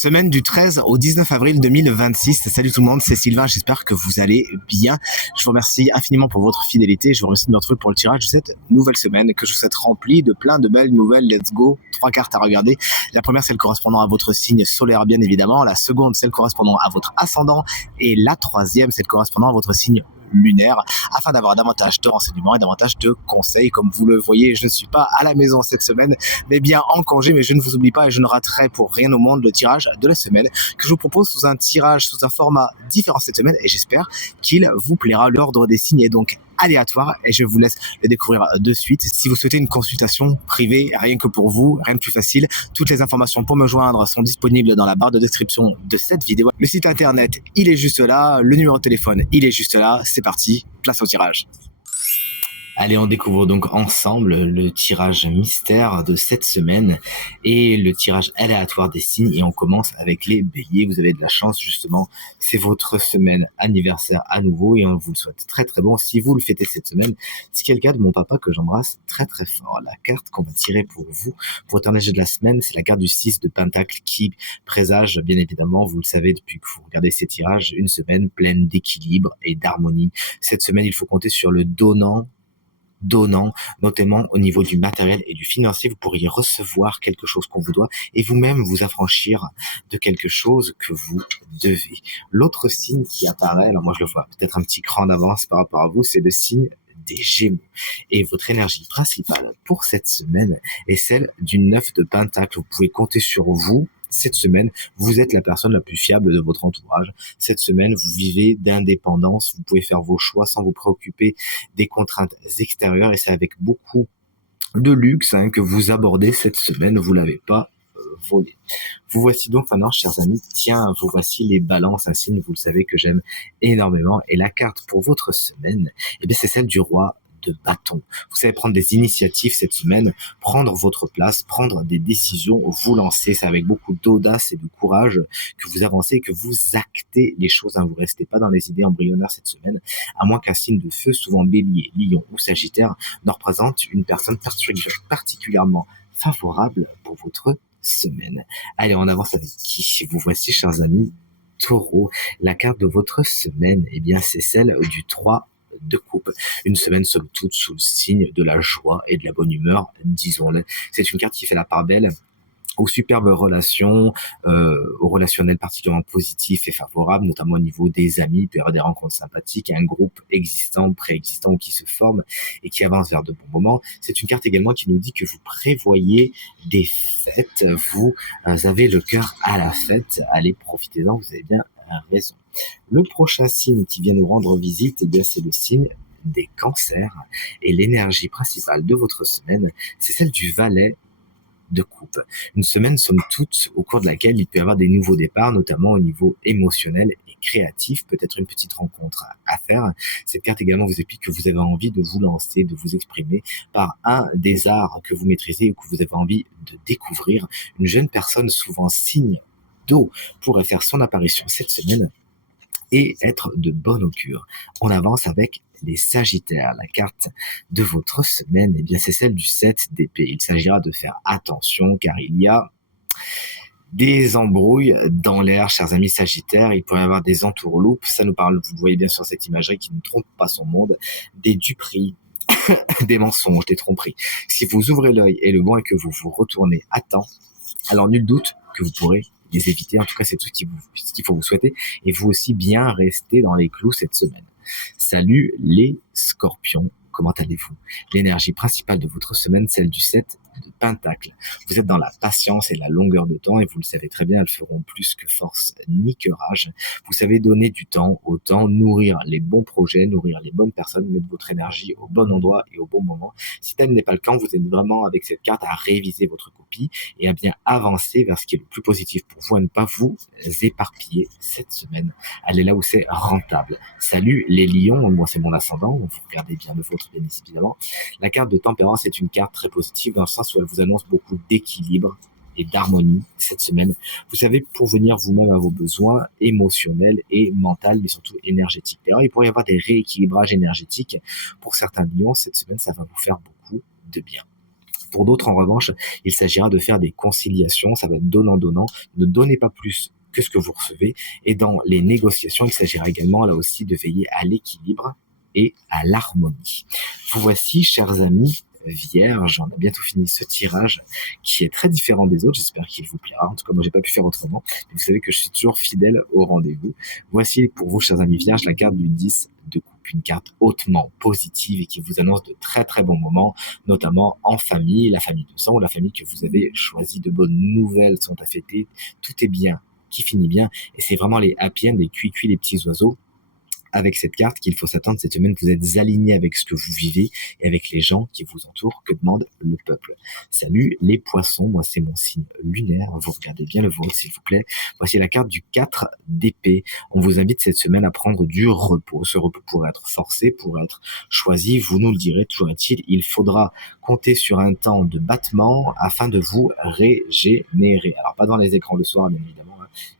Semaine du 13 au 19 avril 2026. Salut tout le monde, c'est Sylvain, j'espère que vous allez bien. Je vous remercie infiniment pour votre fidélité. Je vous remercie de me retrouver pour le tirage de cette nouvelle semaine que je vous souhaite remplie de plein de belles nouvelles. Let's go, 3 cartes à regarder. La première, celle correspondant à votre signe solaire, bien évidemment. La seconde, celle correspondant à votre ascendant. Et la troisième, celle correspondant à votre signe lunaire, afin d'avoir davantage de renseignements et davantage de conseils. Comme vous le voyez, je ne suis pas à la maison cette semaine, mais bien en congé, mais je ne vous oublie pas et je ne raterai pour rien au monde le tirage de la semaine que je vous propose sous un tirage, sous un format différent cette semaine, et j'espère qu'il vous plaira. L'ordre des signes est donc aléatoire et je vous laisse le découvrir de suite. Si vous souhaitez une consultation privée, rien que pour vous, rien de plus facile, toutes les informations pour me joindre sont disponibles dans la barre de description de cette vidéo. Le site internet, il est juste là, le numéro de téléphone, il est juste là. C'est parti, place au tirage. Allez, on découvre donc ensemble le tirage mystère de cette semaine et le tirage aléatoire des signes, et on commence avec les béliers. Vous avez de la chance, justement, c'est votre semaine anniversaire à nouveau et on vous le souhaite très très bon si vous le fêtez cette semaine. C'est le cas de mon papa que j'embrasse très très fort. La carte qu'on va tirer pour vous, pour votre énergie de la semaine, c'est la carte du 6 de Pentacle qui présage, bien évidemment, vous le savez depuis que vous regardez ces tirages, une semaine pleine d'équilibre et d'harmonie. Cette semaine, il faut compter sur le donnant, notamment au niveau du matériel et du financier. Vous pourriez recevoir quelque chose qu'on vous doit et vous-même vous affranchir de quelque chose que vous devez. L'autre signe qui apparaît, alors moi je le vois peut-être un petit cran d'avance par rapport à vous, c'est le signe des Gémeaux. Et votre énergie principale pour cette semaine est celle du 9 de Pentacle. Vous pouvez compter sur vous. Cette semaine, vous êtes la personne la plus fiable de votre entourage. Cette semaine, vous vivez d'indépendance. Vous pouvez faire vos choix sans vous préoccuper des contraintes extérieures. Et c'est avec beaucoup de luxe que vous abordez cette semaine. Vous l'avez pas volé. Vous voici donc maintenant, chers amis. Tiens, vous voici les balances, un signe, vous le savez, que j'aime énormément. Et la carte pour votre semaine, eh bien, c'est celle du roi de bâton. Vous savez prendre des initiatives cette semaine, prendre votre place, prendre des décisions, vous lancer. C'est avec beaucoup d'audace et de courage que vous avancez et que vous actez les choses. Vous restez pas dans les idées embryonnaires cette semaine, à moins qu'un signe de feu, souvent bélier, lion ou sagittaire, ne représente une personne particulièrement favorable pour votre semaine. Allez, on avance avec qui? Vous voici, chers amis, Taureau. La carte de votre semaine, eh bien, c'est celle du 3 de coupe. Une semaine somme toute sous le signe de la joie et de la bonne humeur, disons-le. C'est une carte qui fait la part belle aux superbes relations, au relationnel particulièrement positif et favorable, notamment au niveau des amis. Il peut y avoir des rencontres sympathiques, un groupe existant, préexistant ou qui se forme et qui avance vers de bons moments. C'est une carte également qui nous dit que vous prévoyez des fêtes, vous avez le cœur à la fête, allez, profitez-en, vous avez bien raison. Le prochain signe qui vient nous rendre visite, eh bien, c'est le signe des cancers, et l'énergie principale de votre semaine, c'est celle du valet de coupe. Une semaine, somme toute, au cours de laquelle il peut y avoir des nouveaux départs, notamment au niveau émotionnel et créatif, peut-être une petite rencontre à faire. Cette carte également vous explique que vous avez envie de vous lancer, de vous exprimer par un des arts que vous maîtrisez ou que vous avez envie de découvrir. Une jeune personne, souvent signe d'eau, pourrait faire son apparition cette semaine et être de bonne augure. On avance avec les Sagittaires. La carte de votre semaine, eh bien, c'est celle du 7 d'épée. Il s'agira de faire attention car il y a des embrouilles dans l'air, chers amis Sagittaires. Il pourrait y avoir des entourloupes. Ça nous parle, vous le voyez bien sur cette imagerie qui ne trompe pas son monde, des duperies, des mensonges, des tromperies. Si vous ouvrez l'œil et le bon est que vous vous retournez à temps, alors nul doute que vous pourrez les éviter. En tout cas, c'est tout ce qu'il faut vous souhaiter. Et vous aussi bien rester dans les clous cette semaine. Salut les Scorpions, comment allez-vous? L'énergie principale de votre semaine, celle du 7 de Pentacle. Vous êtes dans la patience et la longueur de temps, et vous le savez très bien, elles feront plus que force ni que rage. Vous savez donner du temps au temps, nourrir les bons projets, nourrir les bonnes personnes, mettre votre énergie au bon endroit et au bon moment. Si tel n'est pas le cas, vous êtes vraiment avec cette carte à réviser votre copie et à bien avancer vers ce qui est le plus positif pour vous, à ne pas vous éparpiller cette semaine. Allez là où c'est rentable. Salut les lions, moi c'est mon ascendant, vous regardez bien le vôtre bien évidemment. La carte de tempérance est une carte très positive dans le sens où elle vous annonce beaucoup d'équilibre et d'harmonie cette semaine. Vous savez pourvenir vous-même à vos besoins émotionnels et mentaux, mais surtout énergétiques. D'ailleurs, il pourrait y avoir des rééquilibrages énergétiques pour certains lions cette semaine, ça va vous faire beaucoup de bien. Pour d'autres, en revanche, il s'agira de faire des conciliations, ça va être donnant-donnant. Ne donnez pas plus que ce que vous recevez. Et dans les négociations, il s'agira également là aussi de veiller à l'équilibre et à l'harmonie. Vous voici, chers amis vierges, on a bientôt fini ce tirage qui est très différent des autres. J'espère qu'il vous plaira. En tout cas, moi, j'ai pas pu faire autrement. Mais vous savez que je suis toujours fidèle au rendez-vous. Voici pour vous, chers amis vierges, la carte du 10 de coupe, une carte hautement positive et qui vous annonce de très très bons moments, notamment en famille, la famille de sang ou la famille que vous avez choisie. De bonnes nouvelles sont à fêter. Tout est bien, qui finit bien. Et c'est vraiment les happy end, les cuits, les petits oiseaux avec cette carte qu'il faut s'attendre cette semaine. Vous êtes aligné avec ce que vous vivez et avec les gens qui vous entourent. Que demande le peuple? Salut les poissons, moi c'est mon signe lunaire. Vous regardez bien le vôtre s'il vous plaît. Voici la carte du 4 d'épée. On vous invite cette semaine à prendre du repos. Ce repos pourrait être forcé, pourrait être choisi. Vous nous le direz, toujours est-il, il faudra compter sur un temps de battement afin de vous régénérer. Alors pas dans les écrans le soir bien évidemment.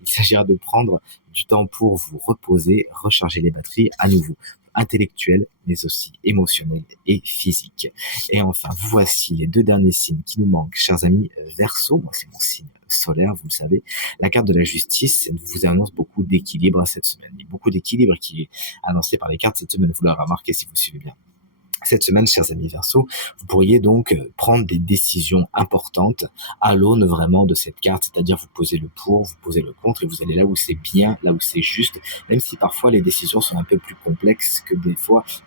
Il s'agira de prendre du temps pour vous reposer, recharger les batteries à nouveau, intellectuelles, mais aussi émotionnelles et physiques. Et enfin, voici les deux derniers signes qui nous manquent, chers amis Verseau. Moi, c'est mon signe solaire, vous le savez. La carte de la justice vous annonce beaucoup d'équilibre cette semaine. Il y a beaucoup d'équilibre qui est annoncé par les cartes cette semaine, vous l'aurez remarqué si vous suivez bien. Cette semaine, chers amis Verseau, vous pourriez donc prendre des décisions importantes à l'aune vraiment de cette carte, c'est-à-dire vous posez le pour, vous posez le contre et vous allez là où c'est bien, là où c'est juste, même si parfois les décisions sont un peu plus complexes que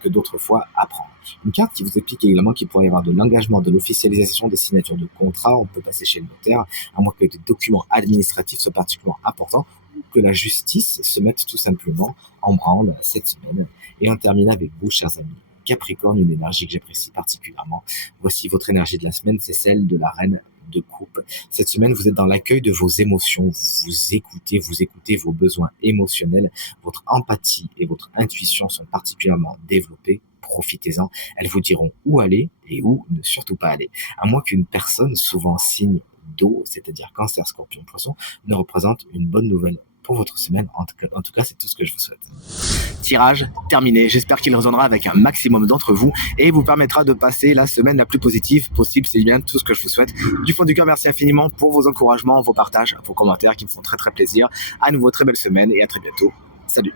d'autres fois à prendre. Une carte qui vous explique également qu'il pourrait y avoir de l'engagement, de l'officialisation des signatures de contrats, on peut passer chez le notaire, à moins que des documents administratifs soient particulièrement importants, ou que la justice se mette tout simplement en branle cette semaine. Et on termine avec vous, chers amis Capricorne, une énergie que j'apprécie particulièrement. Voici votre énergie de la semaine, c'est celle de la reine de coupe. Cette semaine, vous êtes dans l'accueil de vos émotions, vous écoutez vos besoins émotionnels, votre empathie et votre intuition sont particulièrement développées. Profitez-en, elles vous diront où aller et où ne surtout pas aller. À moins qu'une personne, souvent signe d'eau, c'est-à-dire Cancer, Scorpion, Poisson, ne représente une bonne nouvelle pour votre semaine. En tout cas, c'est tout ce que je vous souhaite. Tirage terminé. J'espère qu'il résonnera avec un maximum d'entre vous et vous permettra de passer la semaine la plus positive possible. C'est bien tout ce que je vous souhaite. Du fond du cœur, merci infiniment pour vos encouragements, vos partages, vos commentaires qui me font très très plaisir. À nouveau, très belle semaine et à très bientôt. Salut.